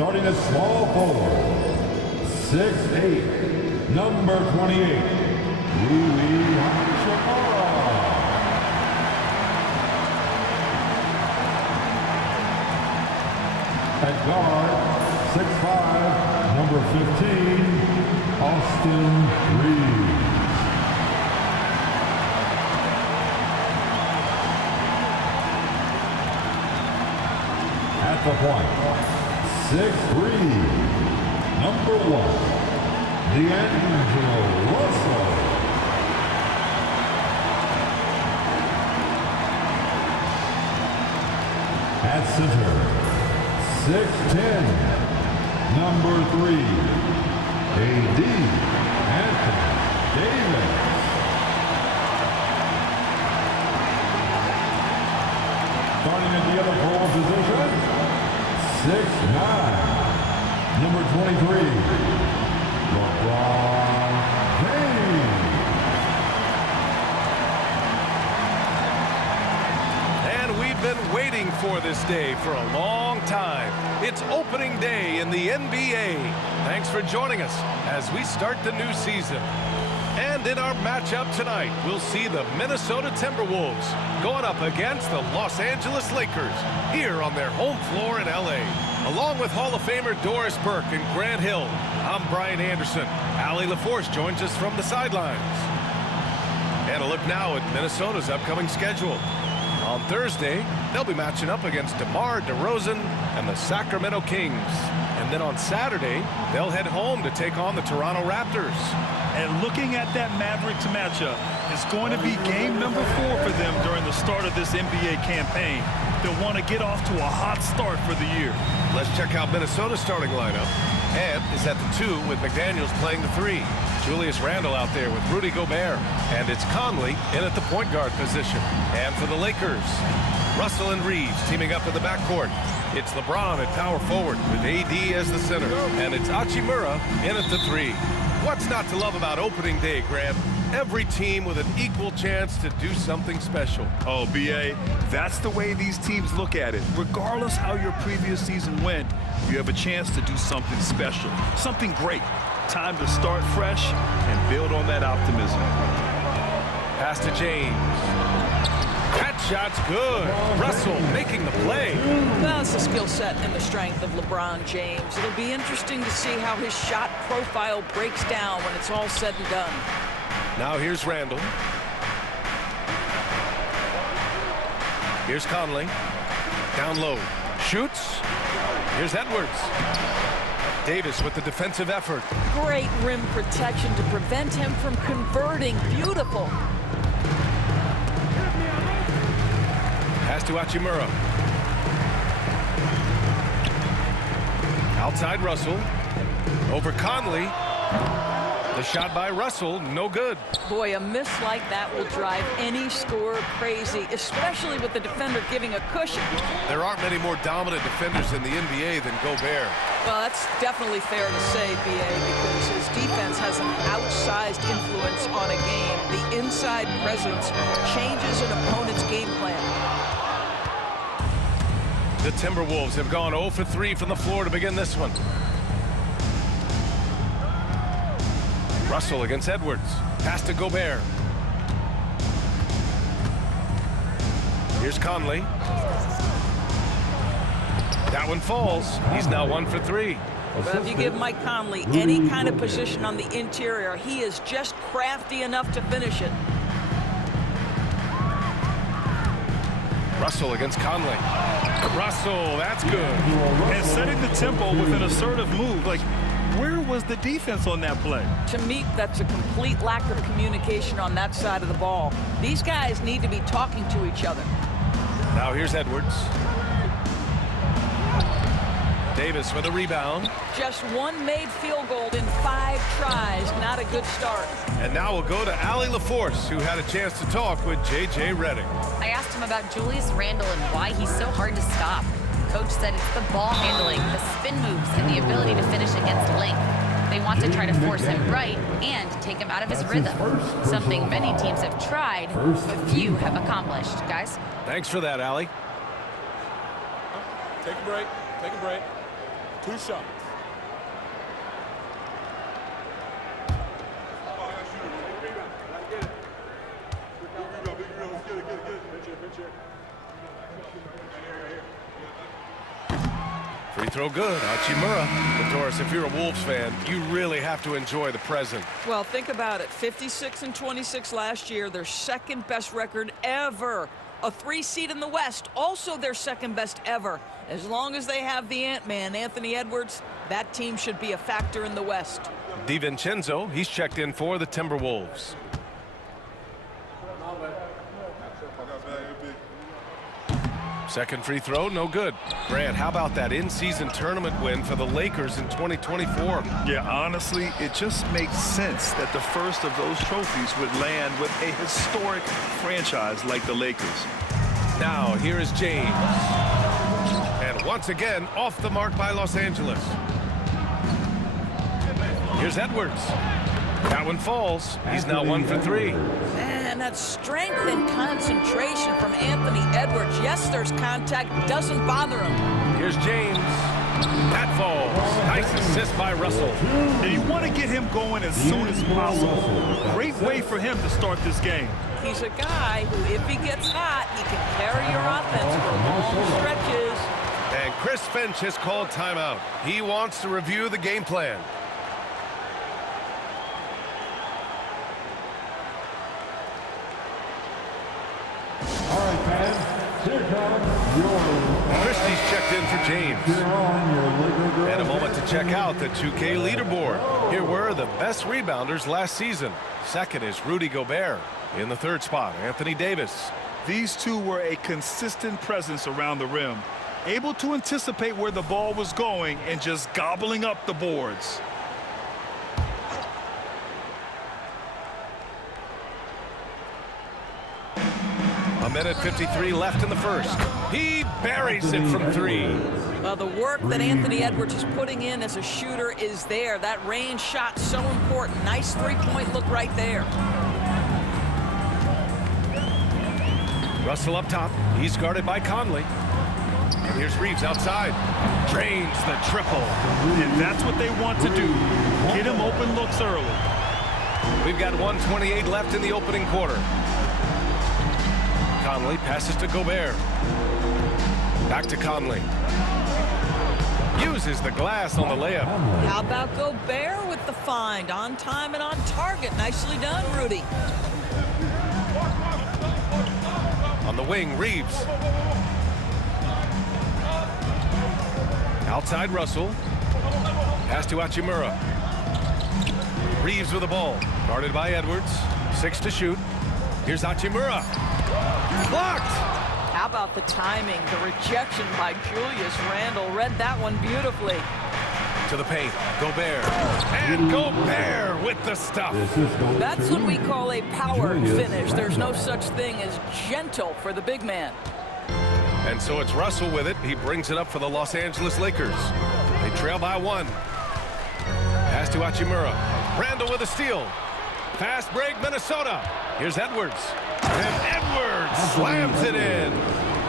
Starting at small forward, 6'8", number 28, At guard, 6'5", number 15, Austin Reeves. At the point, 6'3", number 1, D'Angelo Russell. At center, 6'10", number 3, A.D. Anthony Davis. Starting at the other forward position, 6'9", number 23, LeBron James. And we've been waiting for this day for a long time. It's opening day in the NBA. Thanks for joining us as we start the new season. And in our matchup tonight, we'll see the Minnesota Timberwolves going up against the Los Angeles Lakers here on their home floor in L.A. Along with Hall of Famer Doris Burke and Grant Hill, I'm Brian Anderson. Allie LaForce joins us from the sidelines. And a look now at Minnesota's upcoming schedule. On Thursday, they'll be matching up against DeMar DeRozan and the Sacramento Kings. And then on Saturday, they'll head home to take on the Toronto Raptors. And looking at that Mavericks matchup, it's going to be game number 4 for them during the start of this NBA campaign. They'll want to get off to a hot start for the year. Let's check out Minnesota's starting lineup. Ed is at the 2 with McDaniels playing the 3. Julius Randle out there with Rudy Gobert. And it's Conley in at the point guard position. And for the Lakers, Russell and Reeves teaming up in the backcourt. It's LeBron at power forward with AD as the center. And it's Hachimura in at the 3. What's not to love about opening day, Grant? Every team with an equal chance to do something special. Oh, B.A., that's the way these teams look at it. Regardless how your previous season went, you have a chance to do something special, something great. Time to start fresh and build on that optimism. Pass to James. That shot's good. Russell making the play. That's the skill set and the strength of LeBron James. It'll be interesting to see how his shot profile breaks down when it's all said and done. Now here's Randle. Here's Conley. Down low. Shoots. Here's Edwards. Davis with the defensive effort. Great rim protection to prevent him from converting. Beautiful. Pass to Hachimura. Outside Russell. Over Conley. The shot by Russell, no good. Boy, a miss like that will drive any scorer crazy, especially with the defender giving a cushion. There aren't many more dominant defenders in the NBA than Gobert. Well, that's definitely fair to say, B.A., because his defense has an outsized influence on a game. The inside presence changes an opponent's game plan. The Timberwolves have gone 0 for 3 from the floor to begin this one. Russell against Edwards. Pass to Gobert. Here's Conley. That one falls. He's now 1 for 3. But if you give Mike Conley any kind of position on the interior, he is just crafty enough to finish it. Russell against Conley. Russell, that's good. And setting the tempo with an assertive move. Like, where was the defense on that play? To me, that's a complete lack of communication on that side of the ball. These guys need to be talking to each other. Now here's Edwards. Davis with a rebound. Just one made field goal in 5 tries. Not a good start. And now we'll go to Allie LaForce, who had a chance to talk with J.J. Redick. I asked him about Julius Randle and why he's so hard to stop. Coach said it's the ball handling, the spin moves, and the ability to finish against length. They want to try to force him right and take him out of his rhythm, something many teams have tried, but few have accomplished. Guys? Thanks for that, Allie. Take a break. Take a break. 2 shots. Free throw good. Hachimura. But Doris, if you're a Wolves fan, you really have to enjoy the present. Well, think about it. 56-26 last year, their second best record ever. A 3 seed in the West, also their second best ever. As long as they have the Ant-Man, Anthony Edwards, that team should be a factor in the West. DiVincenzo, he's checked in for the Timberwolves. Second free throw, no good. Grant, how about that in-season tournament win for the Lakers in 2024? Yeah, honestly, it just makes sense that the first of those trophies would land with a historic franchise like the Lakers. Now, here is James. And once again, off the mark by Los Angeles. Here's Edwards. That one falls. He's now 1 for 3. Man, that strength and concentration from Anthony Edwards. Yes, there's contact. Doesn't bother him. Here's James. That falls. Nice assist by Russell. And you want to get him going as soon as possible. Great way for him to start this game. He's a guy who, if he gets hot, he can carry your offense for long stretches. And Chris Finch has called timeout. He wants to review the game plan. All right, fans, here comes your... Christie's checked in for James. Here on your Laker And a moment to check out the 2K leaderboard. Here were the best rebounders last season. Second is Rudy Gobert. In the third spot, Anthony Davis. These two were a consistent presence around the rim, able to anticipate where the ball was going and just gobbling up the boards. A minute 53 left in the first. He buries it from 3. Well, the work that Anthony Edwards is putting in as a shooter is there. That range shot so important. Nice three-point look right there. Russell up top. He's guarded by Conley. And here's Reeves outside. Drains the triple. And that's what they want to do. Get him open looks early. We've got 1:28 left in the opening quarter. Conley passes to Gobert. Back to Conley. Uses the glass on the layup. How about Gobert with the find? On time and on target. Nicely done, Rudy. On the wing, Reeves. Outside Russell. Pass to Hachimura. Reeves with the ball. Guarded by Edwards. 6 to shoot. Here's Hachimura. Blocked! How about the timing? The rejection by Julius Randle. Read that one beautifully. To the paint. Gobert. And Gobert with the stuff. That's what we call a power finish. There's no such thing as gentle for the big man. And so it's Russell with it. He brings it up for the Los Angeles Lakers. They trail by 1. Pass to Hachimura. Randle with a steal. Fast break, Minnesota. Here's Edwards. And Edwards slams it in.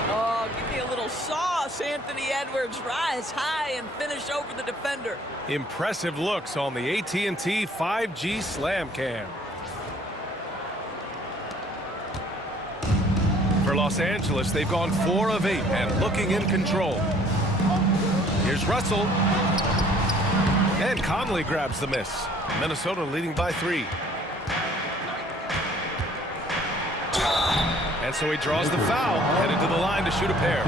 Oh, give me a little sauce, Anthony Edwards. Rise high and finish over the defender. Impressive looks on the AT&T 5G Slam Cam. For Los Angeles, they've gone 4 of 8 and looking in control. Here's Russell. And Conley grabs the miss. Minnesota leading by 3. And so he draws the foul, headed to the line to shoot a pair.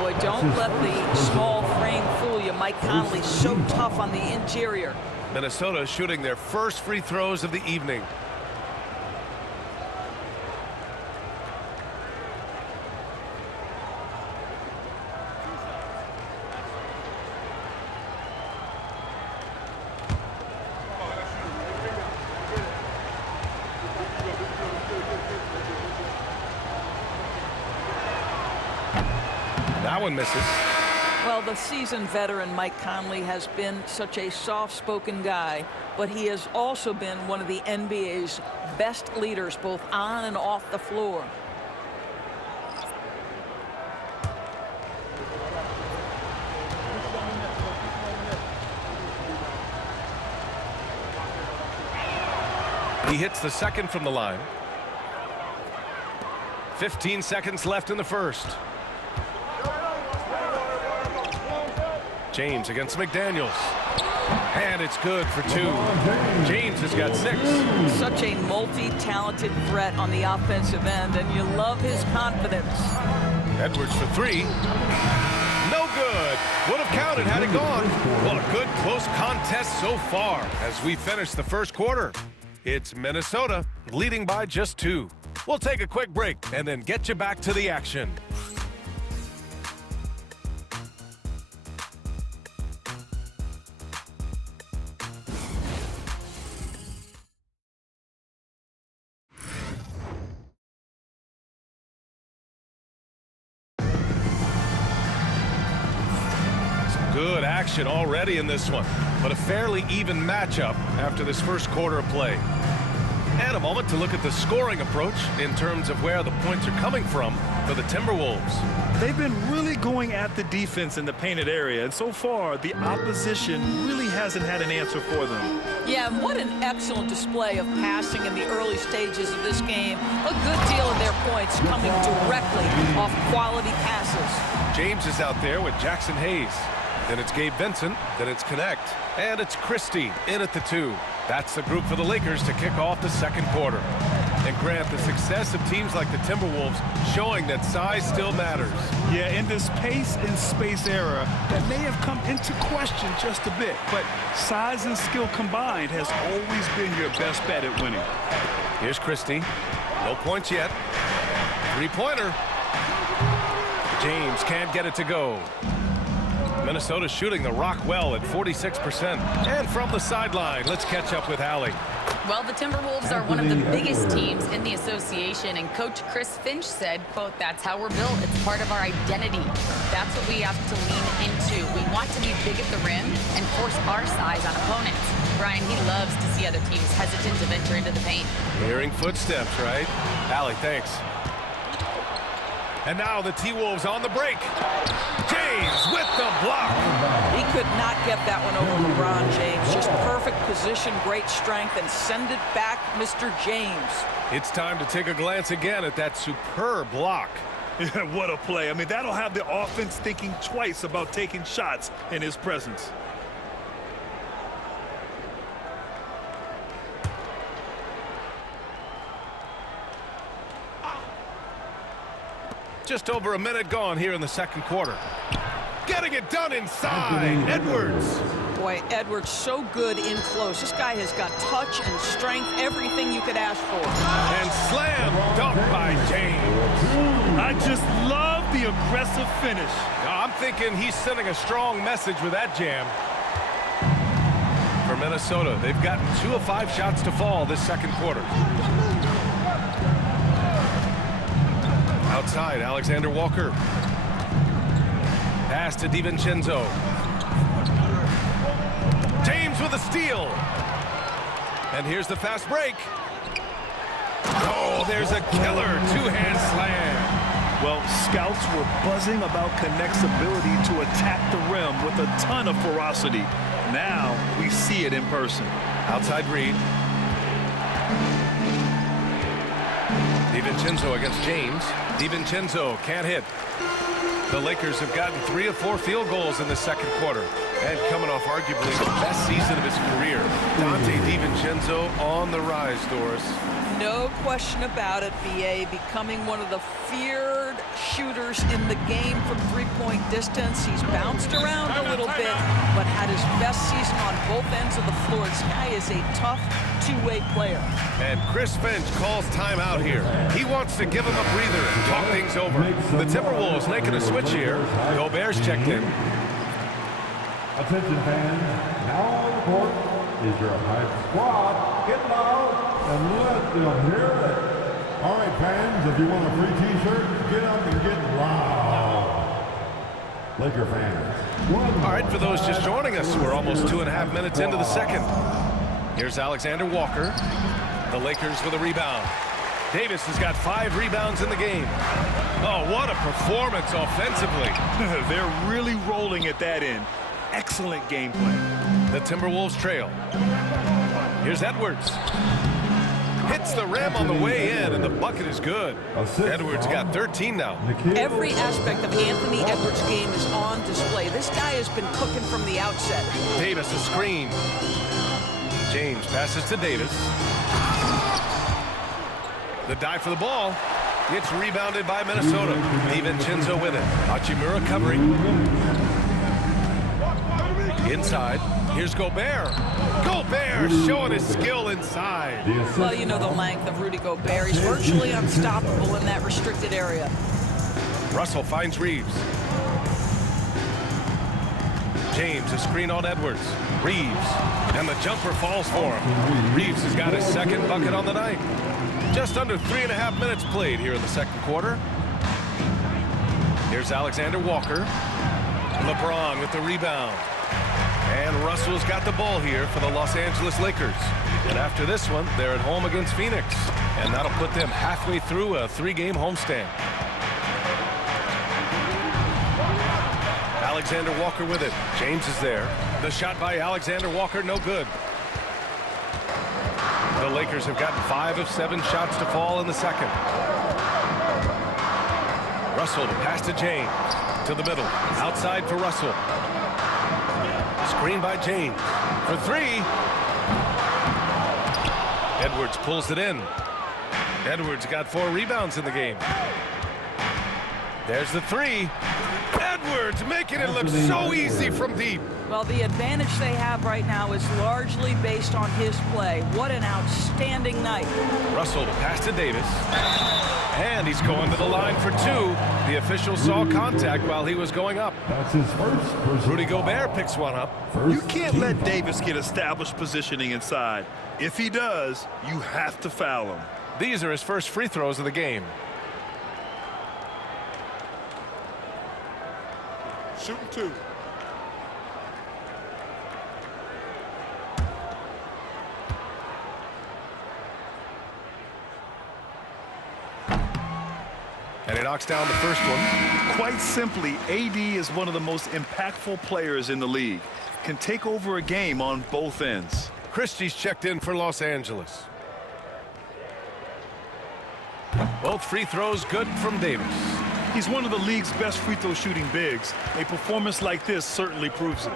Boy, don't let the small frame fool you. Mike Conley's so tough on the interior. Minnesota shooting their first free throws of the evening. That one misses. Well, the seasoned veteran Mike Conley has been such a soft-spoken guy, but he has also been one of the NBA's best leaders, both on and off the floor. He hits the second from the line. 15 seconds left in the first. James against McDaniels. And it's good for 2. James has got 6. Such a multi-talented threat on the offensive end, and you love his confidence. Edwards for 3. No good. Would have counted had it gone. Well, a good close contest so far as we finish the first quarter. It's Minnesota leading by just 2. We'll take a quick break and then get you back to the action. Good action already in this one, but a fairly even matchup after this first quarter of play. And a moment to look at the scoring approach in terms of where the points are coming from for the Timberwolves. They've been really going at the defense in the painted area, and so far the opposition really hasn't had an answer for them. Yeah, and what an excellent display of passing in the early stages of this game. A good deal of their points coming directly off quality passes. James is out there with Jackson Hayes. Then it's Gabe Vincent, then it's Connect, and it's Christie in at the 2. That's the group for the Lakers to kick off the second quarter. And Grant, the success of teams like the Timberwolves showing that size still matters. Yeah, in this pace and space era, that may have come into question just a bit, but size and skill combined has always been your best bet at winning. Here's Christie. No points yet. 3-pointer. James can't get it to go. Minnesota shooting the rock well at 46%. And from the sideline, let's catch up with Allie. Well, the Timberwolves are one of the biggest teams in the association, and Coach Chris Finch said, quote, "That's how we're built. It's part of our identity. That's what we have to lean into. We want to be big at the rim and force our size on opponents." Brian, he loves to see other teams hesitant to venture into the paint. Hearing footsteps, right? Allie, thanks. And now the T-Wolves on the break. James with the block. He could not get that one over LeBron James. Just perfect position, great strength, and send it back, Mr. James. It's time to take a glance again at that superb block. What a play. I mean, that'll have the offense thinking twice about taking shots in his presence. Just over a minute gone here in the second quarter. Getting it done inside. Edwards. Boy, Edwards so good in close. This guy has got touch and strength, everything you could ask for. And slam dunk by James. I just love the aggressive finish. I'm thinking he's sending a strong message with that jam. For Minnesota, they've gotten 2 of 5 shots to fall this second quarter. Outside, Alexander Walker. Pass to DiVincenzo. James with a steal. And here's the fast break. Oh, there's a killer two-hand slam. Well, scouts were buzzing about Connect's ability to attack the rim with a ton of ferocity. Now we see it in person. Outside Reed. DiVincenzo against James. DiVincenzo can't hit. The Lakers have gotten 3 of 4 field goals in the second quarter. And coming off arguably the best season of his career, Dante DiVincenzo on the rise, Doris. No question about it, BA, becoming one of the feared shooters in the game from three-point distance. He's bounced around a little bit, but had his best season on both ends of the floor. This guy is a tough two-way player. And Chris Finch calls timeout here. He wants to give him a breather and talk things over. The Timberwolves making a switch here. Gobert's checked in. Attention fans, now on the court is your hype squad. Get loud and let them hear it. All right, fans, if you want a free t-shirt, get up and get loud. Laker fans. All right, for those just joining us, we're almost 2.5 minutes into the second. Here's Alexander Walker. The Lakers with a rebound. Davis has got 5 rebounds in the game. Oh, what a performance offensively. They're really rolling at that end. Excellent gameplay. The Timberwolves trail. Here's Edwards. Hits the rim on the way in, and the bucket is good. Edwards got 13 now. Every aspect of Anthony Edwards' game is on display. This guy has been cooking from the outset. Davis a screen. James passes to Davis. The dive for the ball. It's rebounded by Minnesota. DiVincenzo with it. Hachimura covering. Inside. Here's Gobert. Gobert showing his skill inside. Well, you know the length of Rudy Gobert. He's virtually unstoppable in that restricted area. Russell finds Reeves. James a screen on Edwards. Reeves. And the jumper falls for him. Reeves has got his second bucket on the night. Just under 3.5 minutes played here in the second quarter. Here's Alexander Walker. LeBron with the rebound. And Russell's got the ball here for the Los Angeles Lakers. And after this one, they're at home against Phoenix. And that'll put them halfway through a 3-game homestand. Alexander Walker with it. James is there. The shot by Alexander Walker, no good. The Lakers have gotten 5 of 7 shots to fall in the second. Russell, the pass to James. To the middle. Outside for Russell. Screen by James. For 3. Edwards pulls it in. Edwards got 4 rebounds in the game. There's the 3. Edwards making it look so easy from deep. Well, the advantage they have right now is largely based on his play. What an outstanding night. Russell, the pass to Davis. And he's going to the line for 2. The official saw contact while he was going up. That's his first. Rudy Gobert picks one up. You can't let Davis get established positioning inside. If he does, you have to foul him. These are his first free throws of the game. Shooting 2. And he knocks down the first one. Quite simply, AD is one of the most impactful players in the league. Can take over a game on both ends. Christie's checked in for Los Angeles. Both free throws good from Davis. He's one of the league's best free throw shooting bigs. A performance like this certainly proves it.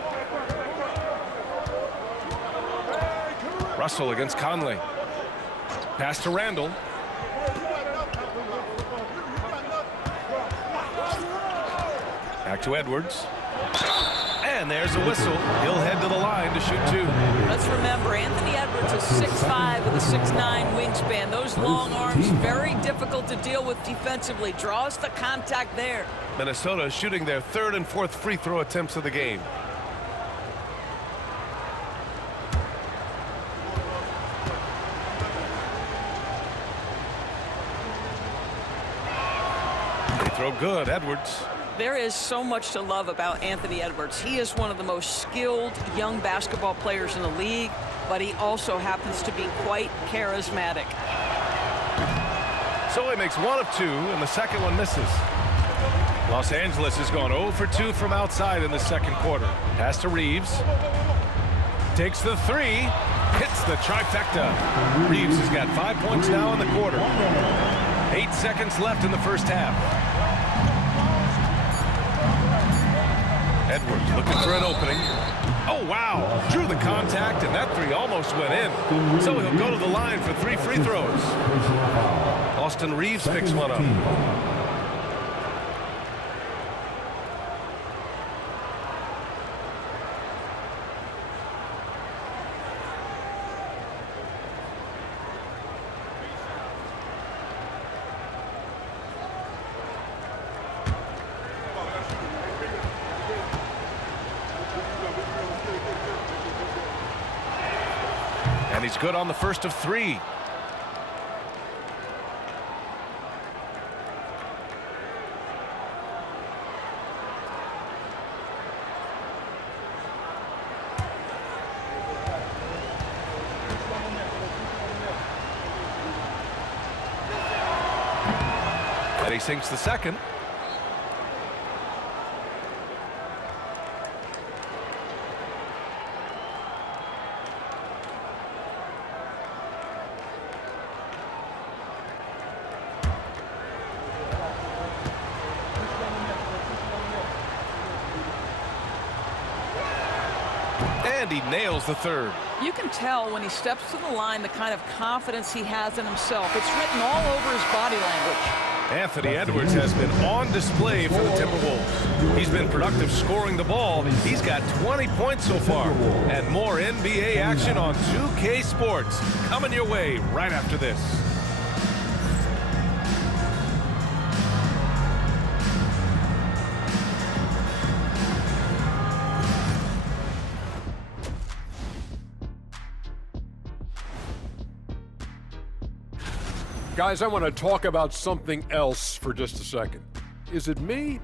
Russell against Conley. Pass to Randall. Back to Edwards. And there's a whistle. He'll head to the line to shoot 2. Let's remember, Anthony Edwards is 6'5" with a 6'9" wingspan. Those long arms, very difficult to deal with defensively. Draws the contact there. Minnesota shooting their 3rd and 4th free throw attempts of the game. Free throw good, Edwards. There is so much to love about Anthony Edwards. He is one of the most skilled young basketball players in the league, but he also happens to be quite charismatic. So he makes 1 of 2, and the second one misses. Los Angeles has gone 0 for 2 from outside in the second quarter. Pass to Reeves. Takes the 3. Hits the trifecta. Reeves has got 5 points now in the quarter. 8 seconds left in the first half. Edwards looking for an opening. Oh, wow. Drew the contact, and that 3 almost went in. So he'll go to the line for 3 free throws. Austin Reeves picks one up. And he's good on the first of 3. And he sinks the second. And he nails the third. You can tell when he steps to the line the kind of confidence he has in himself. It's written all over his body language. Anthony Edwards has been on display for the Timberwolves. He's been productive scoring the ball. He's got 20 points so far. And more NBA action on 2K Sports coming your way right after this. Guys, I want to talk about something else for just a second. Is it me,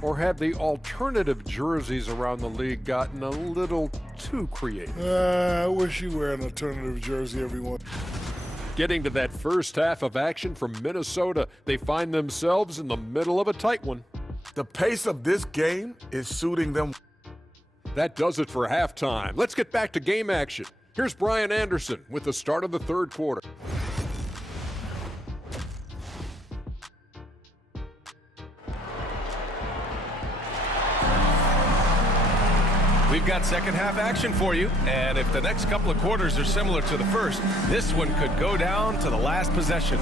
or have the alternative jerseys around the league gotten a little too creative? I wish you wear an alternative jersey, everyone. Getting to that first half of action from Minnesota, they find themselves in the middle of a tight one. The pace of this game is suiting them. That does it for halftime. Let's get back to game action. Here's Brian Anderson with the start of the third quarter. We've got second half action for you, and if the next couple of quarters are similar to the first, this one could go down to the last possession.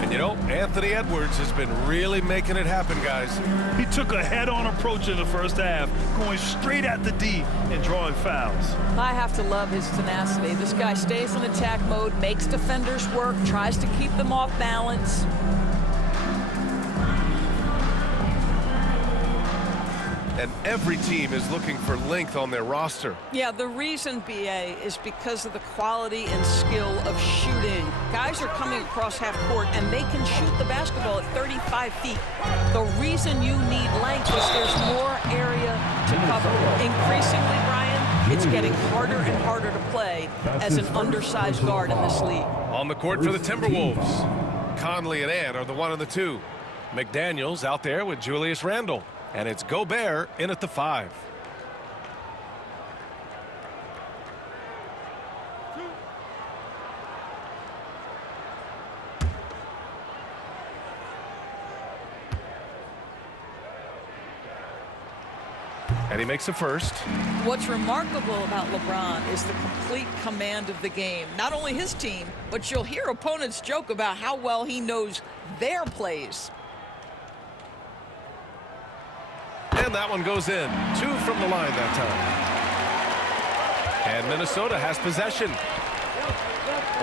And you know, Anthony Edwards has been really making it happen, guys. He took a head-on approach in the first half, going straight at the D and drawing fouls. I have to love his tenacity. This guy stays in attack mode, makes defenders work, tries to keep them off balance. And every team is looking for length on their roster. Yeah, the reason, BA, is because of the quality and skill of shooting. Guys are coming across half court, and they can shoot the basketball at 35 feet. The reason you need length is there's more area to cover. Increasingly, Brian, it's getting harder and harder to play as an undersized guard in this league. On the court for the Timberwolves, Conley and Ant are the 1 and the 2. McDaniels out there with Julius Randle. And it's Gobert in at the 5. And he makes a first. What's remarkable about LeBron is the complete command of the game. Not only his team, but you'll hear opponents joke about how well he knows their plays. And that one goes in. 2 from the line that time. And Minnesota has possession.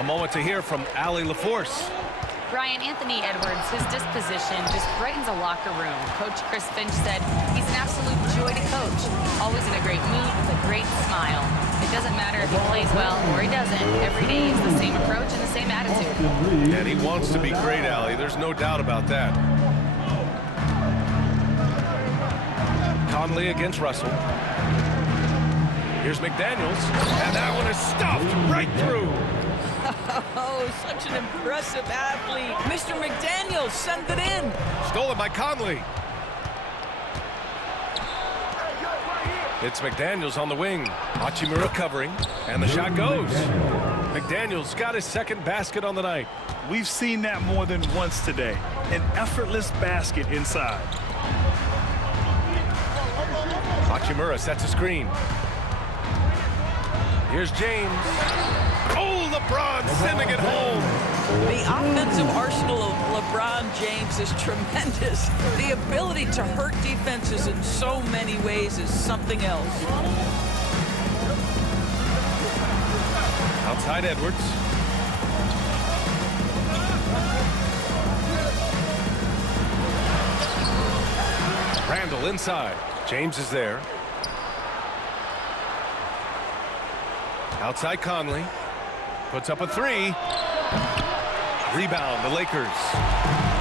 A moment to hear from Allie LaForce. Brian, Anthony Edwards, his disposition just brightens a locker room. Coach Chris Finch said he's an absolute joy to coach. Always in a great mood with a great smile. It doesn't matter if he plays well or he doesn't. Every day is the same approach and the same attitude. And he wants to be great, Allie. There's no doubt about that. Conley against Russell. Here's McDaniels, and that one is stuffed right through. Oh, such an impressive athlete. Mr. McDaniels, send it in. Stolen by Conley. It's McDaniels on the wing. Hachimura covering, and the shot goes. McDaniels got his second basket on the night. We've seen that more than once today. An effortless basket inside. Hachimura sets a screen. Here's James. Oh, LeBron sending it home. The offensive arsenal of LeBron James is tremendous. The ability to hurt defenses in so many ways is something else. Outside Edwards. Randle inside. James is there. Outside Conley. Puts up a 3. Rebound, the Lakers.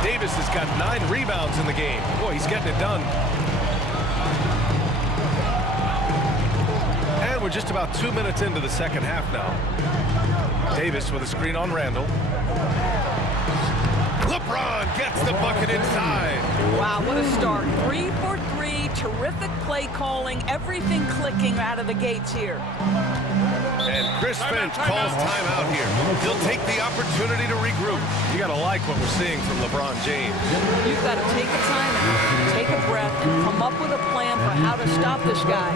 Davis has got 9 rebounds in the game. Boy, he's getting it done. And we're just about 2 minutes into the second half now. Davis with a screen on Randle. LeBron gets the bucket inside. Wow, what a start. 3 for 3, terrific play calling, everything clicking out of the gates here. And Chris Finch calls timeout here. He'll take the opportunity to regroup. You got to like what we're seeing from LeBron James. You've got to take a timeout, take a breath, and come up with a plan for how to stop this guy.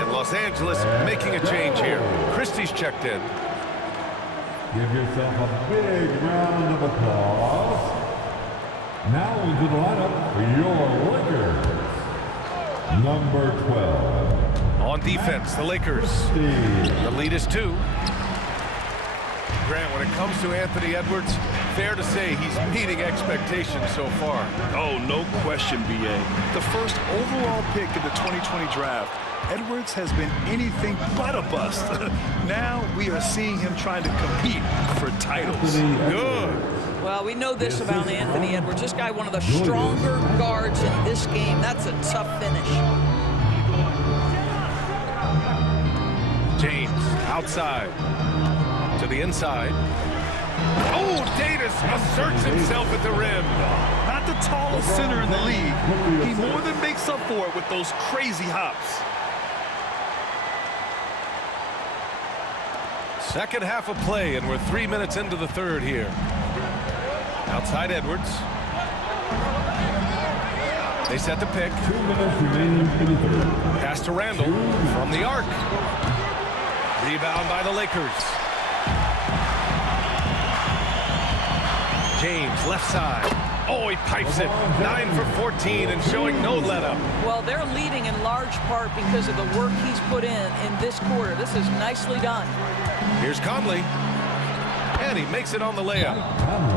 And Los Angeles making a change here. Christie's checked in. Give yourself a big round of applause. Now into the lineup for your Lakers. Number 12. On defense, the Lakers. The lead is 2. Grant, when it comes to Anthony Edwards, fair to say he's meeting expectations so far. Oh, no question, B.A. The first overall pick in the 2020 draft, Edwards has been anything but a bust. Now we are seeing him trying to compete for titles. Good. Well, we know this about Anthony Edwards. This guy, one of the stronger guards in this game. That's a tough finish. James outside to the inside. Oh, Davis asserts himself at the rim. Not the tallest center in the league. He more than makes up for it with those crazy hops. Second half of play, and we're 3 minutes into the third here. Outside Edwards. They set the pick. 2 minutes remaining in the third. Pass to Randall from the arc. Rebound by the Lakers. James, left side. Oh, he pipes it. 9 for 14 and showing no let-up. Well, they're leading in large part because of the work he's put in this quarter. This is nicely done. Here's Conley. And he makes it on the layup.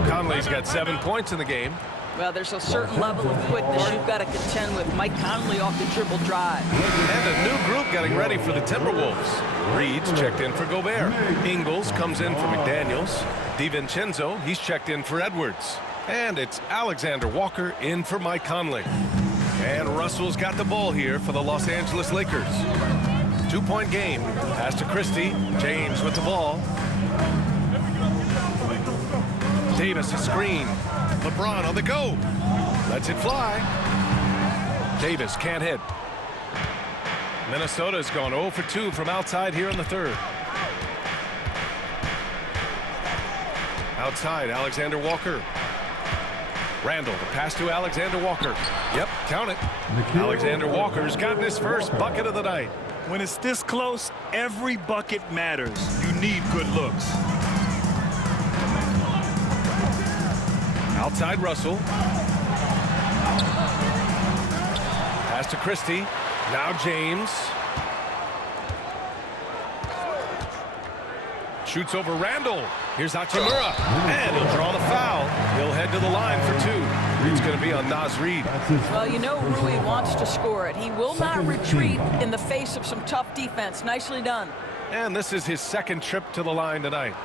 Conley's got 7 points in the game. Well, there's a certain level of quickness you've got to contend with. Mike Conley off the dribble drive. And a new group getting ready for the Timberwolves. Reed's checked in for Gobert. Ingles comes in for McDaniels. DiVincenzo, he's checked in for Edwards. And it's Alexander Walker in for Mike Conley. And Russell's got the ball here for the Los Angeles Lakers. 2-point game. Pass to Christie. James with the ball. Davis a screen. LeBron on the go. Lets it fly. Davis can't hit. Minnesota's gone 0 for 2 from outside here in the third. Outside, Alexander Walker. Randall, the pass to Alexander Walker. Yep, count it. Alexander Walker's gotten his first bucket of the night. When it's this close, every bucket matters. You need good looks. Outside Russell. Pass to Christie. Now James. Shoots over Randall. Here's Hachimura. And he'll draw the foul. He'll head to the line for 2. It's going to be on Naz Reid. Well, you know Rui wants to score it. He will not retreat in the face of some tough defense. Nicely done. And this is his second trip to the line tonight.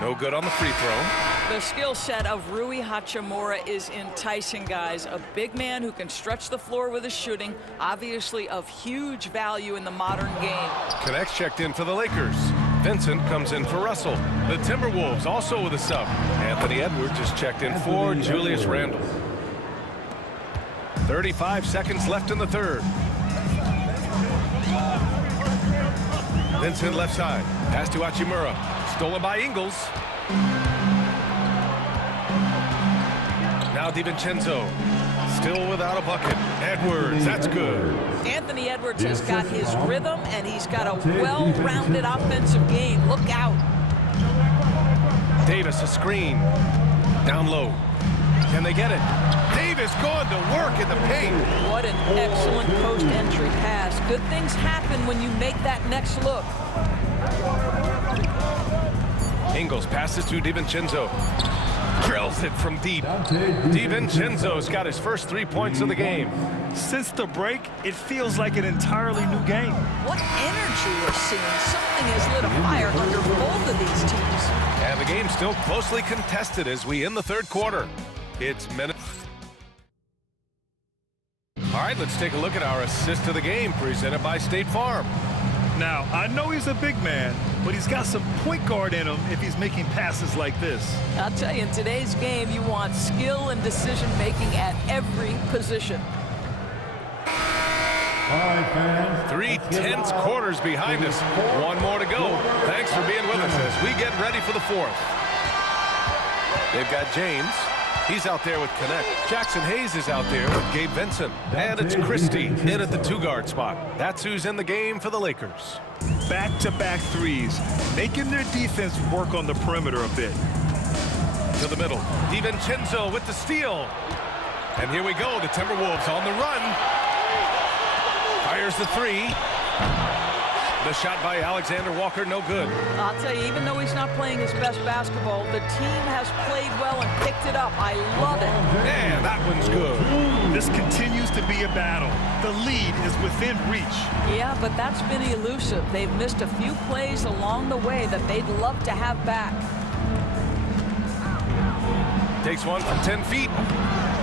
No good on the free throw. The skill set of Rui Hachimura is enticing, guys. A big man who can stretch the floor with his shooting, obviously of huge value in the modern game. Connects checked in for the Lakers. Vincent comes in for Russell. The Timberwolves also with a sub. Anthony Edwards is checked in for Julius Randle. 35 seconds left in the third. Vincent left side. Pass to Hachimura. Stolen by Ingles. Now DiVincenzo. Still without a bucket. Edwards, that's good. Anthony Edwards has got his rhythm, and he's got a well-rounded offensive game. Look out. Davis, a screen. Down low. Can they get it? Davis going to work in the paint. What an excellent post-entry pass. Good things happen when you make that next look. Ingles passes to DiVincenzo. Drills it from deep. DiVincenzo's got his first 3 points of the game. Since the break, it feels like an entirely new game. What energy we're seeing. Something has lit a fire under both of these teams. And the game's still closely contested as we end the third quarter. It's Minnesota. All right, let's take a look at our assist of the game presented by State Farm. Now, I know he's a big man, but he's got some point guard in him if he's making passes like this. I'll tell you, in today's game, you want skill and decision-making at every position. All right, fans. 3 tense quarters behind us. One more to go. Thanks for being with us as we get ready for the fourth. They've got James. He's out there with Connect. Jackson Hayes is out there with Gabe Vincent. And it's Christie in at the 2-guard spot. That's who's in the game for the Lakers. Back-to-back threes, making their defense work on the perimeter a bit. To the middle. DiVincenzo with the steal. And here we go. The Timberwolves on the run. Fires the 3. The shot by Alexander Walker, no good. I'll tell you, even though he's not playing his best basketball, the team has played well and picked it up. I love it. And that one's good. This continues to be a battle. The lead is within reach. Yeah, but that's been elusive. They've missed a few plays along the way that they'd love to have back. Takes one from 10 feet.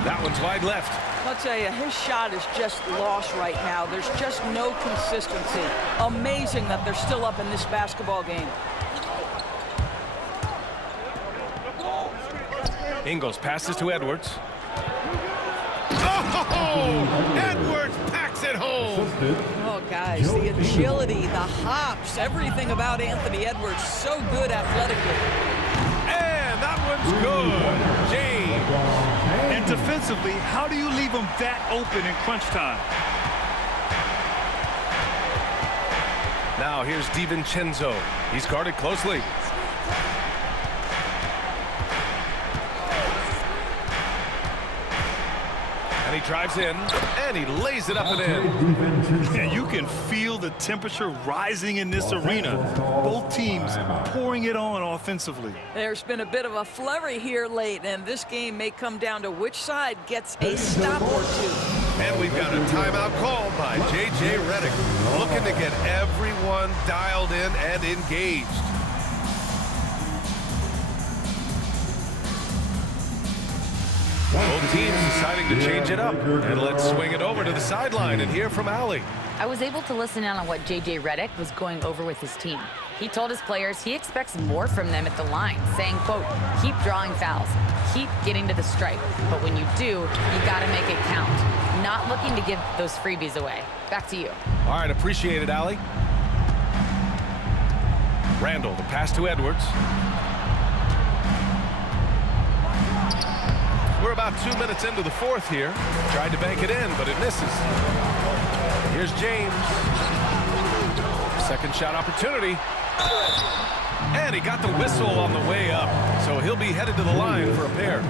That one's wide left. I'll tell you, his shot is just lost right now. There's just no consistency. Amazing that they're still up in this basketball game. Ingles passes to Edwards. Oh! Edwards packs it home. Oh, guys, the agility, the hops, everything about Anthony Edwards, so good athletically. And that one's good. James. And defensively, how do you leave them that open in crunch time? Now here's DiVincenzo. He's guarded closely. And he drives in, and he lays it up and in. And you can feel the temperature rising in this arena. Both teams pouring it on offensively. There's been a bit of a flurry here late, and this game may come down to which side gets a stop or two. And we've got a timeout called by J.J. Redick, looking to get everyone dialed in and engaged. Both teams deciding to change it up. And let's swing it over to the sideline and hear from Allie. I was able to listen in on what J.J. Redick was going over with his team. He told his players he expects more from them at the line, saying, quote, keep drawing fouls, keep getting to the stripe. But when you do, you got to make it count. Not looking to give those freebies away. Back to you. All right, appreciate it, Allie. Randall, the pass to Edwards. We're about 2 minutes into the fourth here. Tried to bank it in, but it misses. Here's James. Second shot opportunity. And he got the whistle on the way up. So he'll be headed to the line for a pair.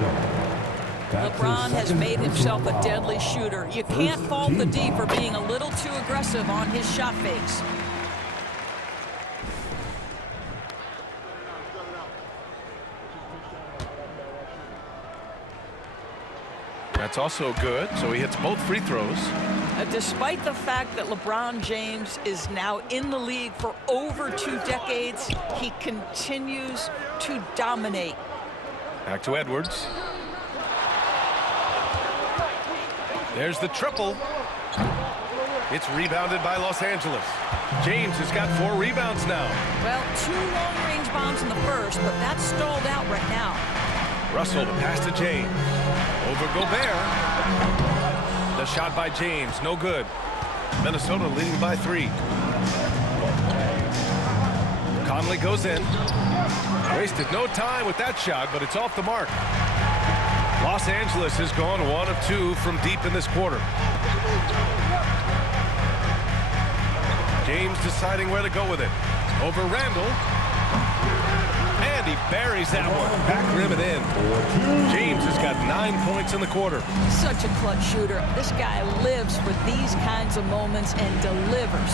LeBron has made himself a deadly shooter. You can't fault the D for being a little too aggressive on his shot fakes. That's also good, so he hits both free throws. Despite the fact that LeBron James is now in the league for over 2 decades, he continues to dominate. Back to Edwards. There's the triple. It's rebounded by Los Angeles. James has got 4 rebounds now. Well, 2 long-range bombs in the first, but that's stalled out right now. Russell, the pass to James. Over Gobert. The shot by James, no good. Minnesota leading by 3. Conley goes in. Wasted no time with that shot, but it's off the mark. Los Angeles has gone 1 of 2 from deep in this quarter. James deciding where to go with it. Over Randall. And he buries that one. Back rim and in. James has got 9 points in the quarter. Such a clutch shooter. This guy lives for these kinds of moments and delivers.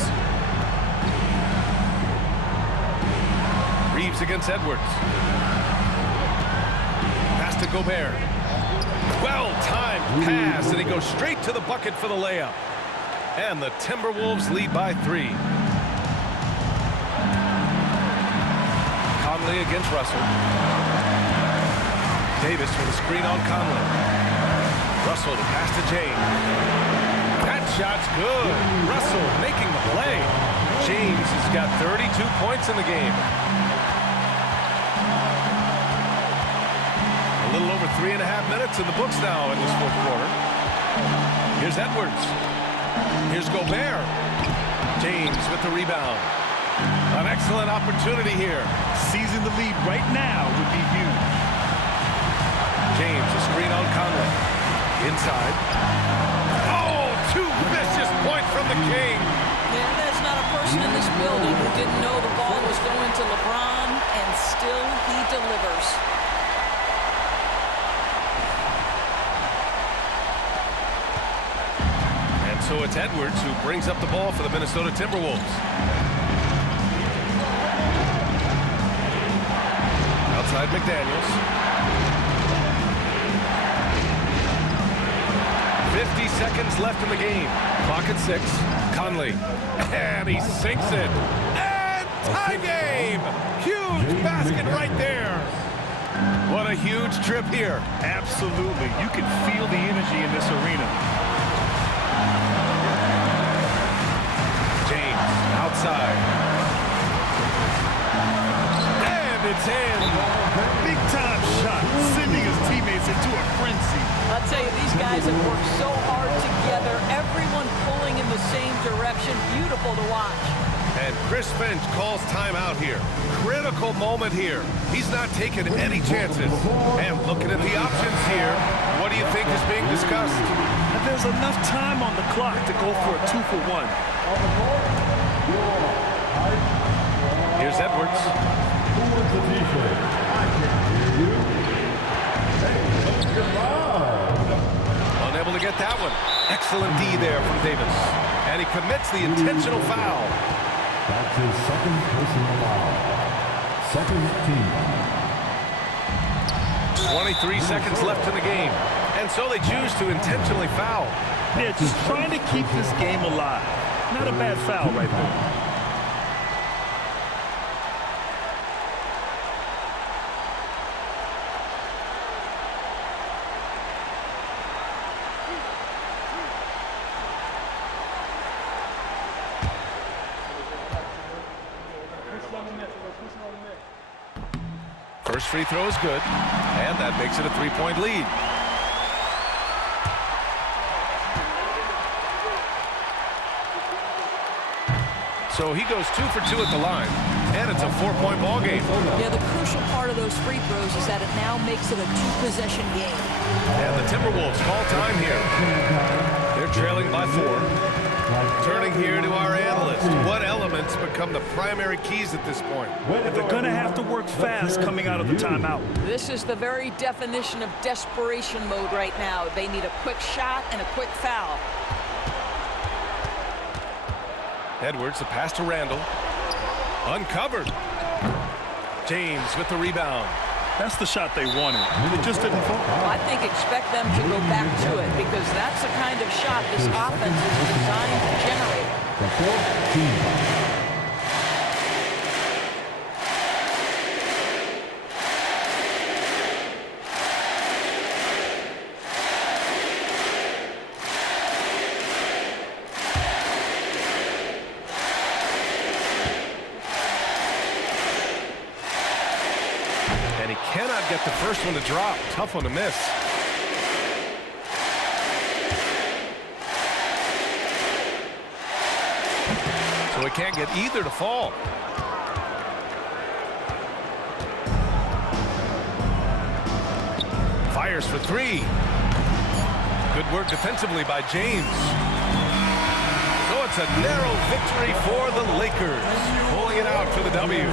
Reeves against Edwards. Pass to Gobert. Well-timed pass, and he goes straight to the bucket for the layup. And the Timberwolves lead by 3. Conley against Russell. Davis with a screen on Conley. Russell to pass to James. That shot's good. Russell making the play. James has got 32 points in the game. A little over 3.5 minutes in the books now in this fourth quarter. Here's Edwards. Here's Gobert. James with the rebound. An excellent opportunity here. Seizing the lead right now would be huge. James, a screen on Conley. Inside. Oh, two vicious points from the King. Yeah, there's not a person in this building who didn't know the ball was going to LeBron, and still he delivers. And so it's Edwards who brings up the ball for the Minnesota Timberwolves. Outside McDaniels. 50 seconds left in the game. Clock at 6. Conley. And he sinks it. And tie game! Huge basket right there. What a huge trip here. Absolutely. You can feel the energy in this arena. James outside. And it's in. Big time shot, sending his teammates into a frenzy. I'll tell you, these guys have worked so hard together. Everyone pulling in the same direction. Beautiful to watch. And Chris Finch calls timeout here. Critical moment here. He's not taking any chances. And looking at the options here, what do you think is being discussed? There's enough time on the clock to go for a 2-for-1. Here's Edwards. Who wants the t-shirt? I can't hear you. Hey, you're loud. Unable to get that one. Excellent D there from Davis. And he commits the intentional foul. That's his second personal foul. Second team. 23 seconds left in the game. And so they choose to intentionally foul. Yeah, just trying to keep this game alive. Not a bad foul right there. First free throw is good, and that makes it a 3-point lead. So he goes 2 for 2 at the line, and it's a 4-point ball game. Yeah, the crucial part of those free throws is that it now makes it a 2-possession game. And the Timberwolves call time here. They're trailing by 4. Turning here to our analyst. What elements become the primary keys at this point? They're going to have to work fast coming out of the timeout. This is the very definition of desperation mode right now. They need a quick shot and a quick foul. Edwards, the pass to Randall. Uncovered. James with the rebound. That's the shot they wanted. It just didn't fall. I think expect them to go back to it because that's the kind of shot this offense is designed to generate. The fourth team. Cannot get the first one to drop. Tough one to miss. So he can't get either to fall. Fires for 3. Good work defensively by James. So it's a narrow victory for the Lakers. Pulling it out for the W.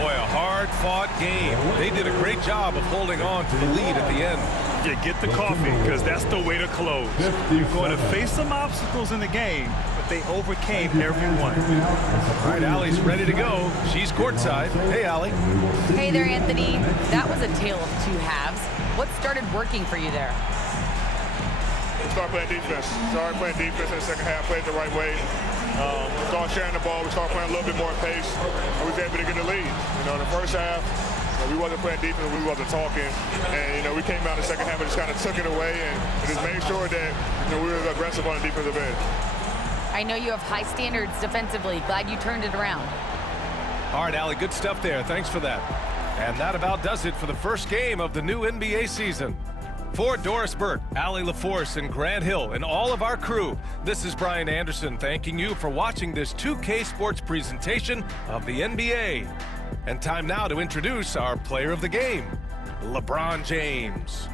Boy, a hard-fought game. They did a great job of holding on to the lead at the end. Yeah, get the coffee, because that's the way to close. You're going to face some obstacles in the game, but they overcame every one. All right, Allie's ready to go. She's courtside. Hey, Allie. Hey there, Anthony. That was a tale of 2 halves. What started working for you there? Start playing defense. Started playing defense in the second half, played the right way. Started sharing the ball. We started playing a little bit more pace. And we was able to get the lead. You know, in the first half, we wasn't playing defense, we wasn't talking. And, you know, we came out in the second half and just kind of took it away and just made sure that, you know, we were aggressive on the defensive end. I know you have high standards defensively. Glad you turned it around. All right, Allie, good stuff there. Thanks for that. And that about does it for the first game of the new NBA season. For Doris Burke, Allie LaForce, and Grant Hill, and all of our crew, this is Brian Anderson thanking you for watching this 2K Sports presentation of the NBA. And time now to introduce our player of the game, LeBron James.